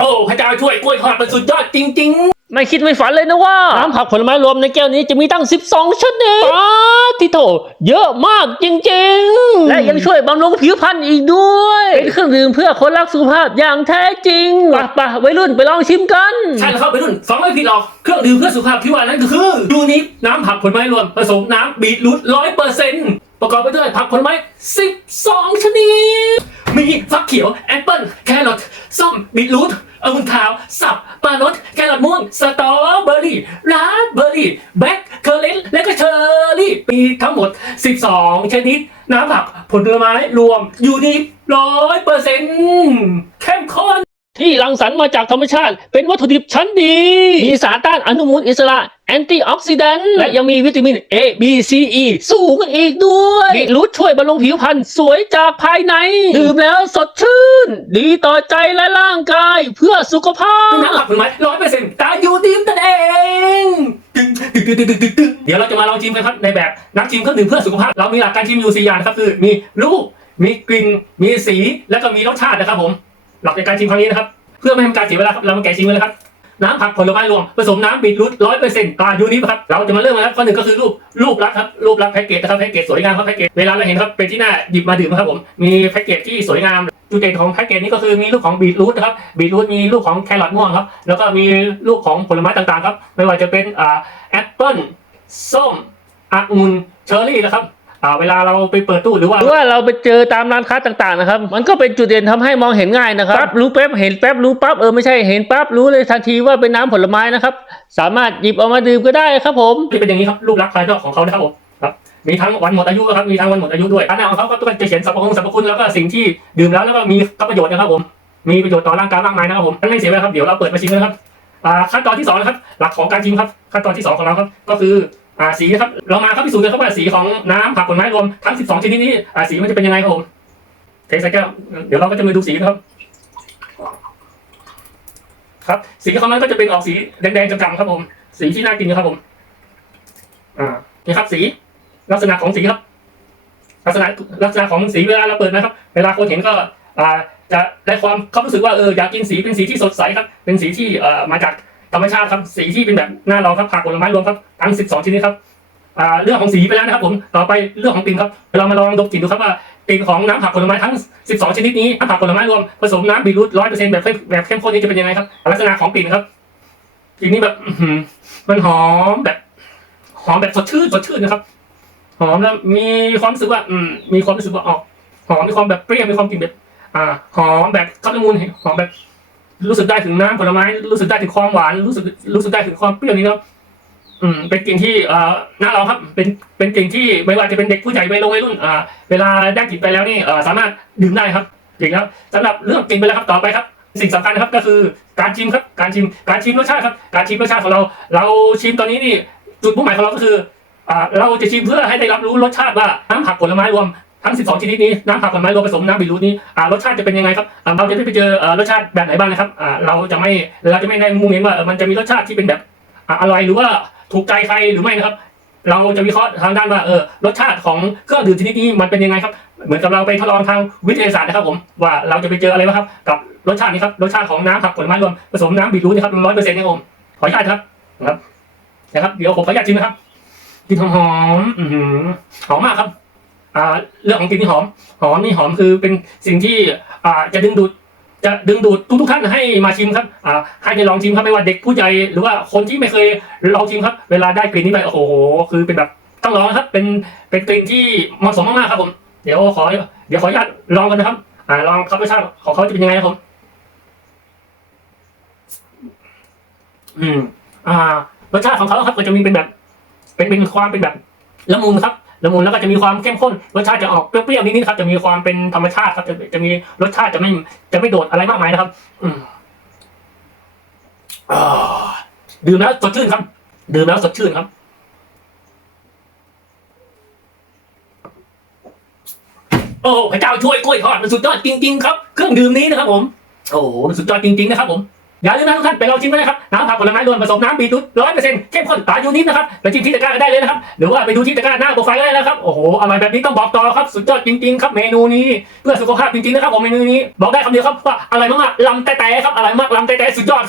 โอ้พระเจ้าช่วยกล้วยทอดมันสุดยอดจริง ไม่คิดไม่ฝันเลยนะว่า น้ำผักผลไม้รวมในแก้วนี้จะมีตั้ง 12 ชนิดป้าทิโถเยอะมากจริงๆ และยังช่วยบำรุงผิวพรรณอีกด้วย เป็นเครื่องดื่มเพื่อคนรักสุขภาพอย่างแท้จริงไป่ะป่ะวัยรุ่นไปลองชิมกัน ๆ ใช่แล้วครับไปรุ่นฟังไม่ผิดหรอก เครื่องดื่มเพื่อสุขภาพที่ว่านั้นก็คือยูนิคน้ำผักผลไม้รวมผสมน้ำบีทรูทร้อยเปอร์เซ็นต์ประกอบไปด้วยผักผลไม้ 12 ชนิด มีฟักเขียว แอปเปิ้ลแครอทส้มบีทรูท องุ่นขาว สับปลารสแครอทม่วง สตรอเบอร์รี่ราสเบอร์รี่ แบล็คเคอร์เรนและก็เชอร์รี่ มีทั้งหมด 12 ชนิด น้ำผักผลไม้รวมอยู่ที่ร้อยเปอร์เซ็นต์เข้มข้นที่รังสรรค์มาจากธรรมชาติ เป็นวัตถุดิบชั้นดี มีสารต้านอนุมูลอิสระ แอนตี้ออกซิแดนต์และยังมีวิตามิน A B C E สูงอีกด้วยบีทรูทช่วยบำรุงผิวพรรณสวยจากภายใน ดื่มแล้วสดชื่น ดีต่อใจและร่างกายเพื่อสุขภาพน้ำผักผลไม้ร้อยเปอร์เซ็นต์ตายูดิมตันเองเดี๋ยวเราจะมาลองชิมกันครับในแบบนักชิมเครื่องดื่มเพื่อสุขภาพ เรามีหลักการชิมอยู่สี่อย่างครับคือมีรูปมีกลิ่นมีสีแล้วก็มีรสชาตินะครับผม หลักในการชิมครั้งนี้นะครับ เพื่อไม่ให้เป็นการเสียเวลาครับเรามาแกะชิมกันเลยครับ น้ำผักผลไม้รวมผสมน้ำบีทรูทร้อยเปอร์เซ็นต์ตายูนิฟครับเราจะมาเริ่มกันครับข้อหนึ่งก็คือรูปรูปลักษณ์ครับรูปลักษณ์แพ็กเกจนะครับแพ็กเกจสวยงามครับแพ็กเกจเวลาเราเห็นครับเป็นที่น่าหยิบมาดื่มครับผมมีแพ็กเกจที่สวยงามจุดเด่นของแพ็กเกจนี้ก็คือมีรูปของบีทรูทนะครับบีทรูทมีรูปของแครอทม่วงครับแล้วก็มีรูปของผลไม้ต่างๆครับไม่ว่าจะเป็นอ่าแอปเปิ้ลส้มองุ่นเชอร์รี่นะครับ เวลาเราไปเปิดตู้หรือว่าหรือว่าเราไปเจอตามร้านค้าต่างๆนะครับ มันก็เป็นจุดเด่นทำให้มองเห็นง่ายนะครับปั๊บรู้แป๊บเห็นแป๊บรู้ปั๊บเออไม่ใช่เห็นปั๊บรู้เลยทันทีว่าเป็นน้ำผลไม้นะครับ สามารถหยิบเออกมาดื่มก็ได้ครับผมที่เป็นอย่างนี้ครับรูปลักษณ์ภายนอกของเขานะครับผมครับมีทั้งวันหมดอายุครับมีทั้งวันหมดอายุด้วยด้านหน้าของเขาก็จะเขียนสรรพคุณสรรพคุณแล้วก็สิ่งที่ดื่มแล้วแล้วก็มีประโยชน์นะครับผมมีประโยชน์ต่อร่างกายมากมายนะครับผมไม่เสียเวลาครับเดี๋ยวเราเปิดมาชิมกันนะครับอ่าขั้นตอนที่สองนะครับหลักของการชิมครับขั้นตอนที่สองของเราครับก็คือ อ่าสีนะครับเรามาครับพิสูจน์กันครับว่าสีของน้ำผักผลไม้รวมทั้ง 12 ชนิดนี้อ่าสีมันจะเป็นยังไงครับผมเทใส่แก้วเดี๋ยวเราก็จะมาดูสีนะครับ ครับ สีของมันก็จะเป็นออกสีแดงๆจำๆครับผม สีที่น่ากินนะครับผม อ่านี่ครับสีลักษณะของสีครับ ลักษณะลักษณะของสีเวลาเราเปิดนะครับ เวลาคนเห็นก็อ่าจะได้ความเขารู้สึกว่าเอออยากกินสีเป็นสีที่สดใสครับ เป็นสีที่เอ่อมาจาก ธรรมชาติครับสีที่เป็นแบบน่าลองครับผักผลไม้รวมครับทั้ง 12 ชนิดครับเรื่องของสีไปแล้วนะครับผมต่อไปเรื่องของกลิ่นครับเรามาลองดมกลิ่นดูครับว่ากลิ่นของน้ำผักผลไม้ทั้ง 12 ชนิดนี้น้ำผักผลไม้รวมผสมน้ำบีรูทร้อยเปอร์เซ็นต์แบบแบบเข้มข้นนี้จะเป็นยังไงครับ ลักษณะของกลิ่นครับกลิ่นนี้แบบมันหอมแบบหอมแบบสดชื่นสดชื่นนะครับ หอมแล้วมีความรู้สึกว่าอืมมีความรู้สึกว่าออกหอมมีความแบบเปรี้ยวมีความกลิ่นแบบ อ่าหอมแบบข้าวละมุนหอมแบบ รู้สึกได้ถึงน้ำผลไม้ รู้สึกได้ถึงความหวาน รู้สึกรู้สึกได้ถึงความเปรี้ยวนี้ครับอืมเป็นกลิ่นที่เอ่อน่าลองครับ เป็นเป็นกลิ่นที่ไม่ว่าจะเป็นเด็กผู้ใหญ่วัยรุ่นวัยรุ่นอ่าเวลาได้กลิ่นไปแล้วนี่เอ่อสามารถดื่มได้ครับจริงครับสำหรับเรื่องกลิ่นไปแล้วครับต่อไปครับ สิ่งสำคัญนะครับก็คือการชิมครับการชิมการชิมรสชาติครับ การชิมรสชาติของเรา เราชิมตอนนี้นี่จุดมุ่งหมายของเราก็คืออ่าเราจะชิมเพื่อให้ได้รับรู้รสชาติว่าน้ำผักผลไม้รวม ทั้ง 12 ชนิดนี้น้ำผักผลไม้รวมผสมน้ำบีทรูทนี้รสชาติจะเป็นยังไงครับเราจะได้ไปเจอรสชาติแบบไหนบ้างนะครับเราจะไม่เราจะไม่ได้มุ่งเน้นว่ามันจะมีรสชาติที่เป็นแบบอร่อยหรือว่าถูกใจใครหรือไม่นะครับ เราจะวิเคราะห์ทางด้านว่าเออรสชาติของเครื่องดื่มชนิดนี้มันเป็นยังไงครับ เหมือนกับเราไปทดลองทางวิทยาศาสตร์นะครับผมว่าเราจะไปเจออะไรบ้างครับ กับรสชาตินี้ครับรสชาติของน้ำผักผลไม้รวมผสมน้ำบีทรูทนะครับร้อยเปอร์เซ็นต์นะครับผมขออนุญาตครับนะครับนะครับเดี๋ยวผมขออนุญาตชิมนะครับกินหอมหอมมากครับ อ่าเรื่องของกลิ่นที่หอม หอมนี่หอมคือเป็นสิ่งที่อ่าจะดึงดูดจะดึงดูดทุกทุกๆท่านให้มาชิมครับอ่าให้ได้ลองชิมครับไม่ว่าเด็กผู้ใหญ่หรือว่าคนที่ไม่เคยลองชิมครับ เวลาได้กลิ่นนี้ไปโอ้โห คือเป็นแบบต้องลองครับ เป็นเป็นกลิ่นที่เหมาะสมมากๆครับผม เดี๋ยวขอเดี๋ยวขออนุญาตลองกันนะครับ อ่าลองครับรสชาติของเขาจะเป็นยังไงครับผมอืม อ่ารสชาติของเขาครับก็จะมีเป็นแบบ เป็นเป็นความเป็นแบบละมุนครับ ละมุนแล้วก็จะมีความเข้มข้นรสชาติจะออกเปรี้ยวๆนิดๆครับจะมีความเป็นธรรมชาติครับจะจะมีรสชาติจะไม่จะไม่โดดอะไรมากมายนะครับ อืมดื่มแล้วสดชื่นครับ ดื่มแล้วสดชื่นครับโอ้พระเจ้าช่วยกล้วยทอดมันสุดยอดจริง ๆ ครับ เครื่องดื่มนี้นะครับผม โอ้โหมันสุดยอดจริง ๆ นะครับผม อย่าลืมนะทุกท่านไปลองชิมกันนะครับน้ำผักผลไม้รวมผสมน้ำบีทรูทร้อยเปอร์เซ็นต์เข้มข้นตายูนิดนะครับไปชิมที่ตะกร้าก็ได้เลยนะครับหรือว่าไปดูที่ตะกร้าหน้าโปรไฟล์ก็ได้แล้วครับโอ้โหอร่อยแบบนี้ต้องบอกต่อครับสุดยอดจริงๆครับเมนูนี้เพื่อสุขภาพจริงๆนะครับผมเมนูนี้บอกได้คำเดียวครับว่าอร่อยมากๆลำแต่ๆครับอร่อยมากลำแต่ๆสุดยอดครับ